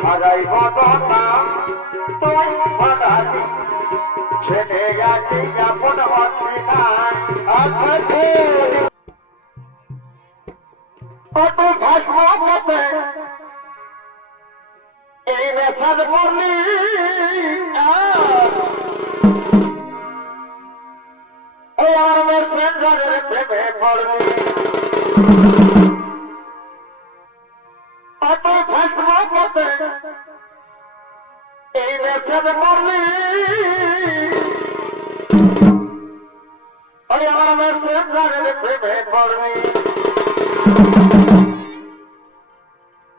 সারাই বদনা তুই সারালি ছেলে গেছে আপন হচ্ছে না আচ্ছা কত ভাসমতে এই নেশার বলি এই আমার মেসেঞ্জারের প্রেমে পড়লি কত ভাসমতে এই নেশার বলি ওই আমার মেসেঞ্জারের প্রেমে পড়লি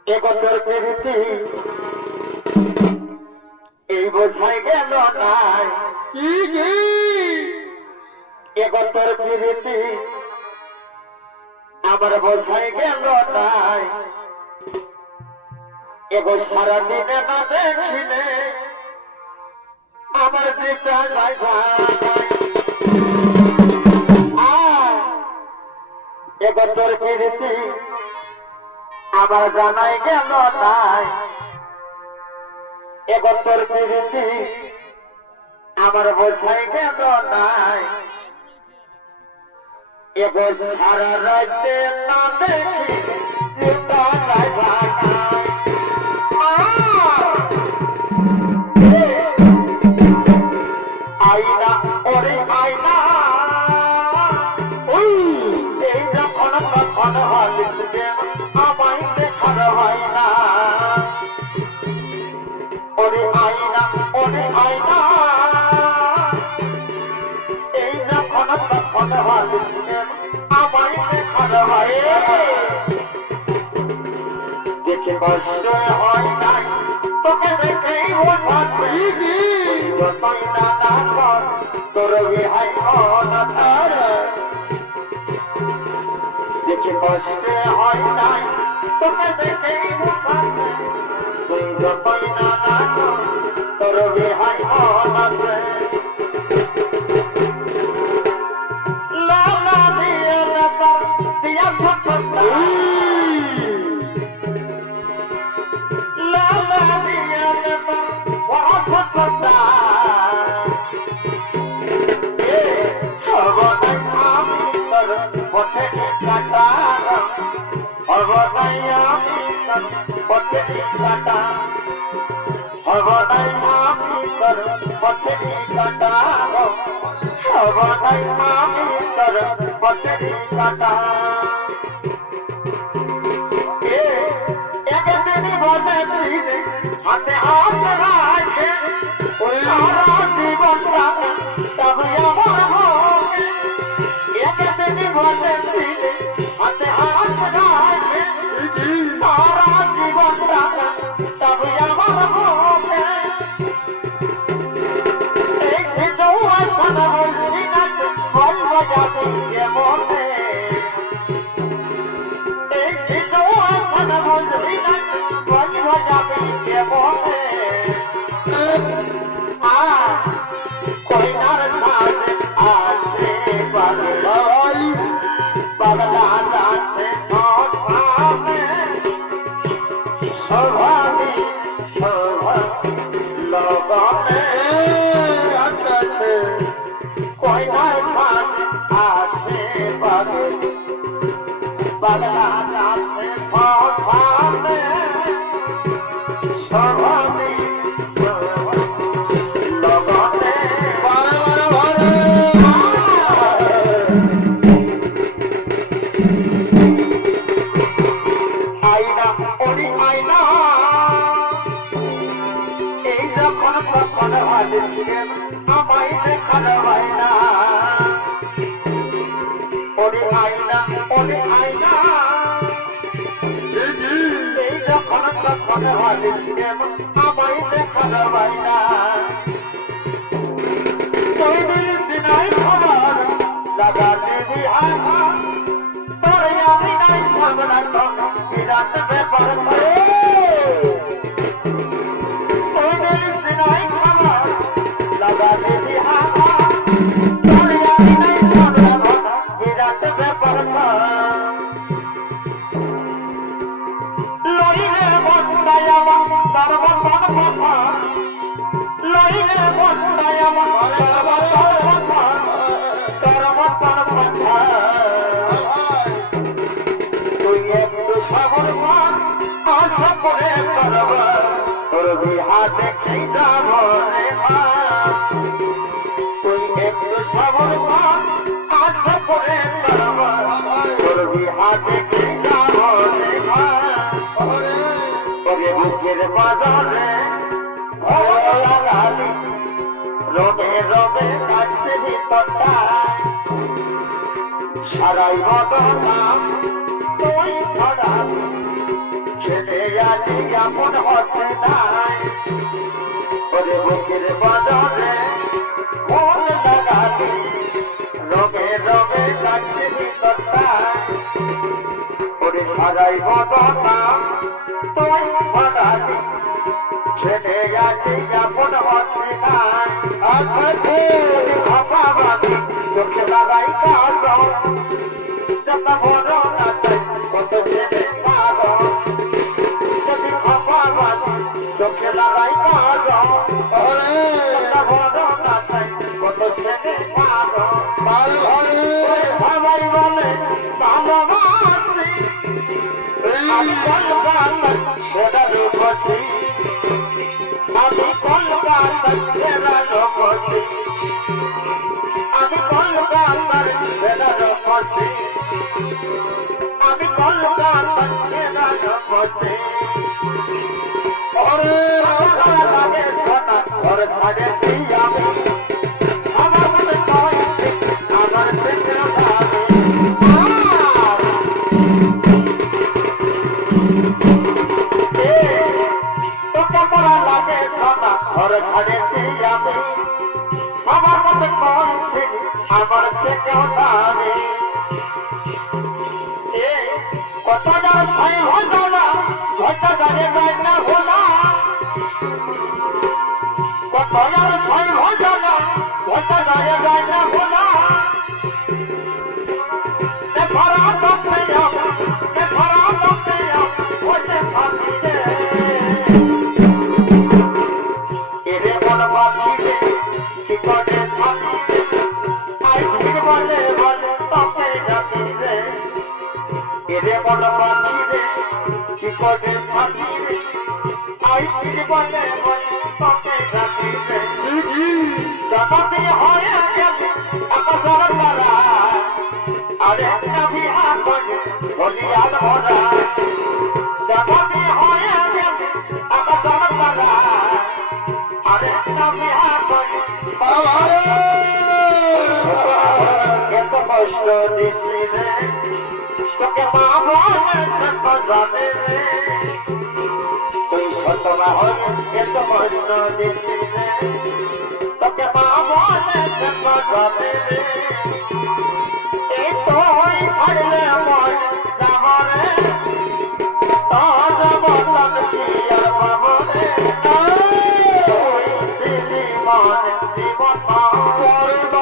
একতর প্রীতি এই বোঝাই গেল নাই একতর প্রীতি আমার বোঝাই গেল নাই এগো সারাদিনে না দেখিলে আমার দিকটা নাই একতর প্রীতি আমার জানাই গেল নাই একতর প্রীতি আমার বোঝাই গেল নাই এগো সারা রাতে না দেখি চিন্তা নাই আইনা ওরে আইনা ওই এই যখন তখন হলিসবে আমায় দেখার হয় না ওরে আইনা এই যখন তখন হলিসবে আমায় দেখার হয় দেখে কষ্ট হয় নাই তোকে দেখেই বোঝাচ্ছি তুই না না কর তোর বিহাই না তার দেখে কষ্ট হয় নাই তোকে দেখেই বোঝাচ্ছি তুই যতই না না কর তোর বিহাই না লালা দিয়ে লাতা দিয়া সত্যতা লালা দিয়ে লাতা ওরা সত্যতা সর্বদাই আমি তোর পথে কাটা সর্বদাই আমি তোর পথে কাটা সর্বদাই আমি তোর পথে কাটা সর্বদাই আমি তোর পথে কাটা একদিন বলেছিলি হাতে হাত রাখে ওই সারা জীবনটা তবে আমার ভোগে একদিন বলেছিলি হাতে হাত রাখে সারা জীবনটা তবে আমার ভোগে এই সে জৌয়া সাদা বলছি না বলবো যাবে মনে এই সে জৌয়া সাদা বলছি না বলবো যাবে মনে কইনার সাথে আসে পাগলাই পাগলা যাচ্ছে সভাবে সভাবি লগনে আছে কইনার সাথে আসে পাগল পাগলা যাচ্ছে সভাবে সভাবি লগনে দিছিলে আমায় দেখার বাইনা ওরে আইনা এই যখন তখন দিছিলে আমায় দেখার বাইনা তুই দিলিস নাই খবর লাগাতে বিহানা তোরে আমি নাই ভাবনা তো বিরাট ব্যাপার করে তুই দিলিস নাই খবর লাগাতে বিহানা তোরে আমি নাই ভাবনা তো বিরাট ব্যাপার লইলে বন্দায় আমার তার বন্ধন কথা লইলে বন্দায় আমার হাতে খেয়ে যাব রে মা তুই একটু সবর কর আশা করে তোর হাতে খেয়ে যাব রে মা ওরে বুকের বাজারে লাগালি রবে রবে কাছে ভিতরটায় সারাই বদনাম তুই সরাবি ছেলে আজি এমন হচ্ছে নাই ওরে বুকের বাজারে মন লাগালি রবে রবে কাছে ভিতরটায় ওরে সারাই বদনাম তুই সরাবি ছেলে আজি এমন হচ্ছে নাই আচ্ছা ভাবা ভাবি চোখে লাগাই কাজ যত বড় না চাই কত ছেলে পারো যদি ভাবা ভাবি চোখে লাগাই কাজ যত বড় না চাই কত ছেলে পারো ভাবাই বলে ভালোবাসি আমি কলকাতা সেরা রূপসী আমি কলকাতার সেরা রূপসী আমি কলকাতার সেরা রূপসী আমি কলকাতার সেরা রূপসী ওরে লাগে সোনা ওরে ছাড়েছি আমি আমার মনে কইছি আমার থেকে ভাবে তোকে পড়া লাগে সোনা ওরে ছাড়েছি আমি আমার মনে কইছি আমার থেকে ভাবে কত যার ভাই হতো না ঘটা জানে যায় না ভোলা কত যার ভাই হতো না ঘটা জানে যায় না ভোলা ফরা হতে ফাঁকি রে এরে মন বাকি রে কি করে থাকি রে আই বলে বলে তোকে ডাকি রে এরে মন বাকি রে কি করে থাকি রে আই বলে বলে তোকে ডাকি রে জগতে হয়ে গেছে আকাশের তারা আরে নবী আপন বলিয়ার ভরা জগতে হয়ে গেছে আকাশের তারা আরে নবী আপন বাবা এত কষ্ট দিছি রে তোকে মা বলে সত্য জানে রে তুই সত্য না হলে এত কষ্ট দিছি রে তোকে মা বলে সত্য জানে রে এই তুই ছাড়লে মন যাব রে তোর বদন কি আর পাব রে তুই ছিলি মন জীবন করব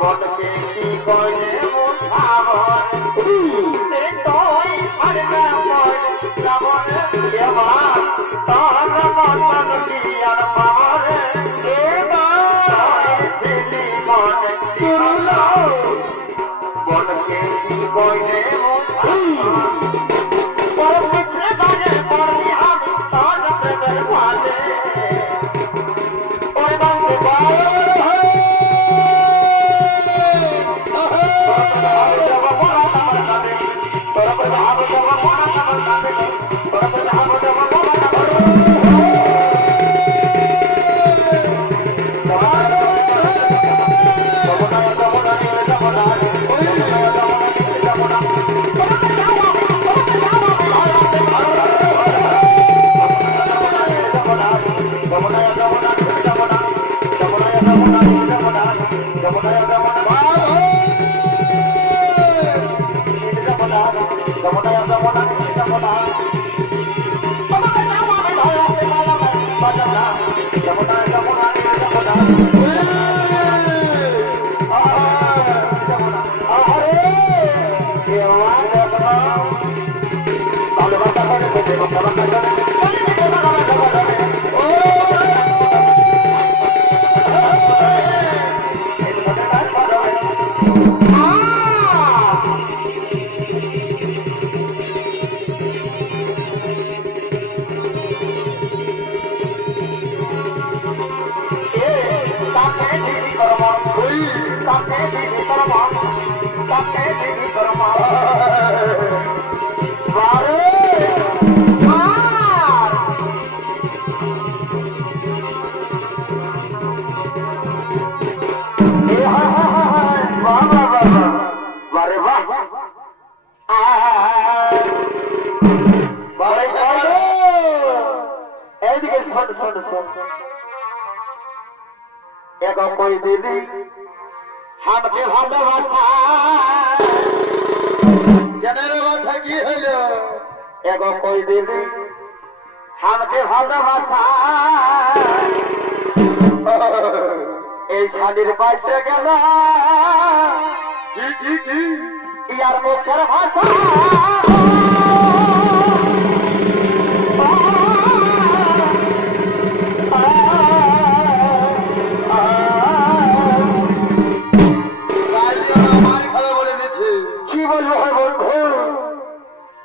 বদকে কি কইলে মুছাব এই তুই ছাড়লে মন যাব রে এবা তোর বদন কি আর পাব রে এবা তুই ছিলি মন জীবন বদকে কি কইলে মুছাব তোর পিছনে দাঁড়ে পড়ি আমি তোর প্রেমের ফাঁদে ওরে বান্ধে তোরা कोई दीदी हमके ভালোবাসা জানার কথা কি হলো এগো কই দিদি हमके ভালোবাসা এই শালির বাইতে গেল কি ইয়ার মুখের ভাষা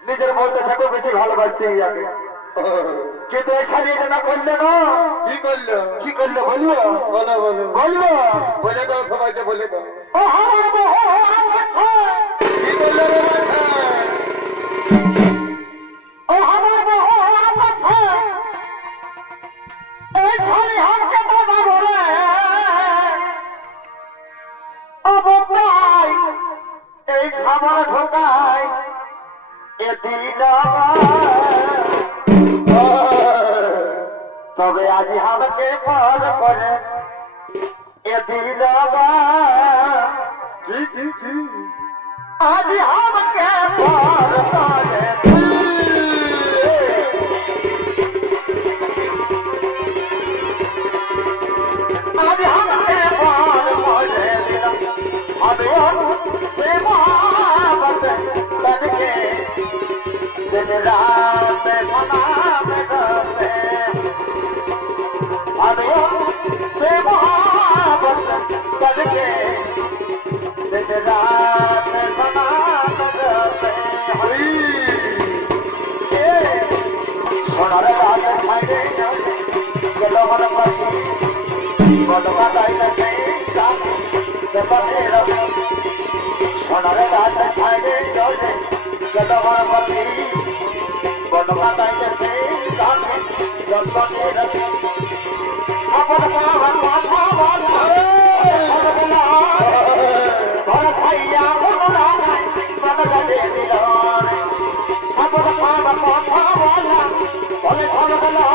নিজের বলতে থাকো বেশি ভালোবাসতে যাবে কিন্তু এই শালি এটা না করলে না কি করলো বলবো বলে দাও সবাইকে বলে দাও কি করলো এই শালি হামকে বাবা বলে অবতাই এই সামর ঢোকায় তবে আজ আমাকে পর করে এদিন আজ আমাকে পর করে আজ আমাকে পর করে আমি সে মহাবত তনকে दिन रात सलाम करते अरे से मोहब्बत करके दिन रात सलाम करते हरी सोनार रात खाए चलो मन पति बदमा दाई से जपते रहो सोनार रात खाए चलो मन पति बदमा दाई से जपते रहो अपन पावन माथा वाला और भैया बोला नहीं बदल दे दिलो अपन पावन माथा वाला और भगला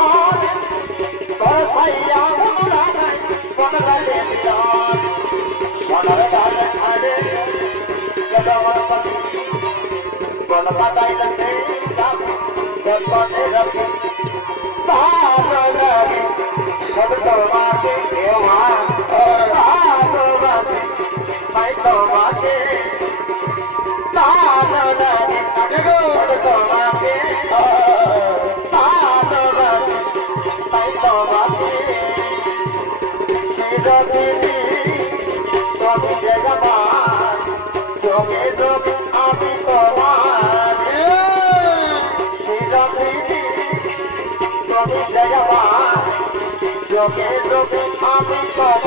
और भैया बोला नहीं बदल दे दिलो सोनर दाल खाले कदम पति बदमा दाई से जपते रहो तारे सब करवाके देवा तारे मैं करवाके तारे अजगो करवाके तारे मैं करवाके शिरदीनी तो जगमान जोगे जोगे आमी करवाके शिरदीनी तो जगमान जोगे जोगे आमी करवाके